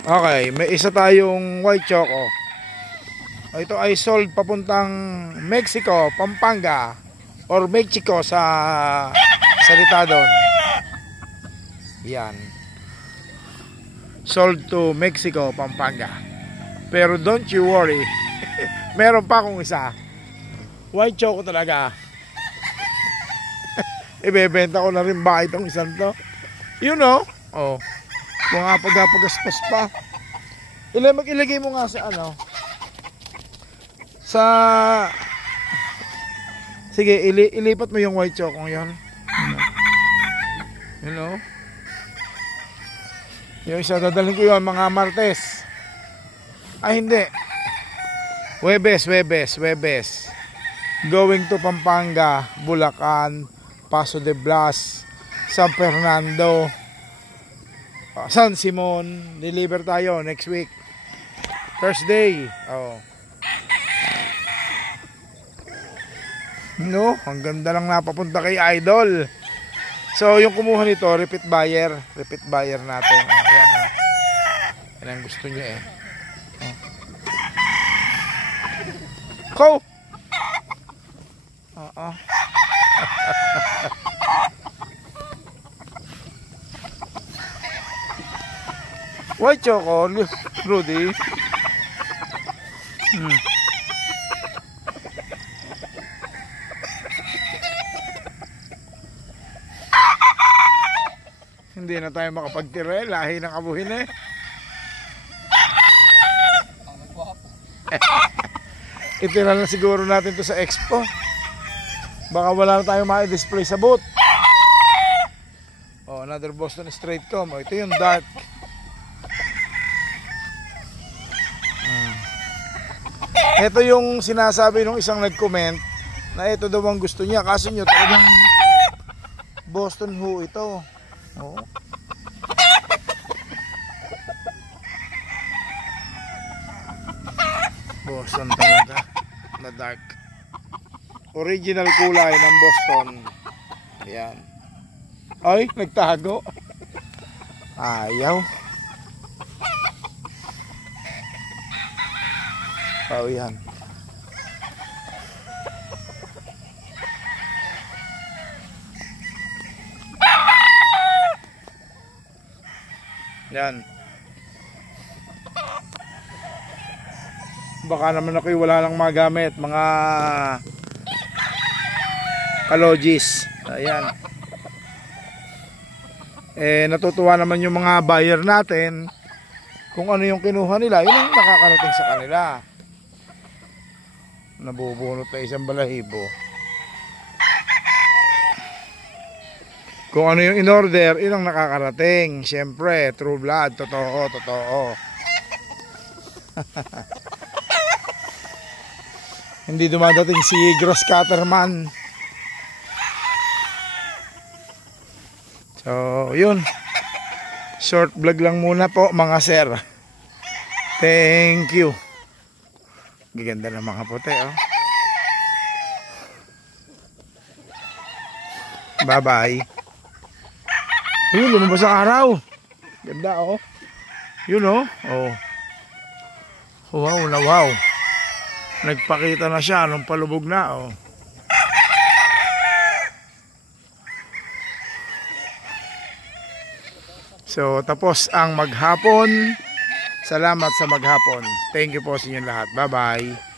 Okay, may isa tayong white choco. Ito ay sold papuntang Mexico, Pampanga or Mexico sa salita doon. Yan. Sold to Mexico, Pampanga. Pero don't you worry. Meron pa akong isa. White choco talaga. Ibebenta ko na rin ba itong isang to? You know? Oh. Mga pagpagaspas pa. Ilagay mo nga sa ano. Sige, ilipat mo yung white choco yon. You know? Yung isa dadalhin ko yun mga Martes. Ay hindi. Webes. Going to Pampanga, Bulacan, Paso de Blas, San Fernando, San Simon. Deliver tayo next week. First day. Oh. No, ang ganda lang napapunta kay Idol. So yung kumuha nito, repeat buyer natin. Ayan, yan ang gusto niya eh. Go! White choco, Rudy. Hindi na tayo makapagtira, lahi ng abuhin eh. Itira na siguro natin to sa expo. Baka wala na tayong ma-display sa booth. Oh, another Boston Straight Comb. Oh, ito yung dark. Ito yung sinasabi ng isang nag-comment na ito daw ang gusto niya. Kaso nyo talagang Boston Who ito. Oh. Boston talaga na dark. Original kulay ng Boston. Ayan. Ay, nagtago. Ayaw. Oh, yan. Yan. Baka naman ako'y wala lang magamit, mga kalogis. Ayan. Natutuwa naman yung mga buyer natin kung ano yung kinuha nila, yun ang nakakarating sa kanila. Nabubunot na isang balahibo. Kung ano yung in-order, yun ang nakakarating. Siyempre, true blood, totoo. Hindi dumadating si Gross Cutterman. So, yun. Short vlog lang muna po mga sir. Thank you. Gaganda ng mga puti, oh. Bye-bye. Yun, lumabas ang araw. Ganda, oh. Yun, oh. Oh. Wow na wow. Nagpakita na siya nung palubog na, oh. So, tapos ang maghapon. Salamat sa maghapon. Thank you po sa inyo lahat. Bye-bye.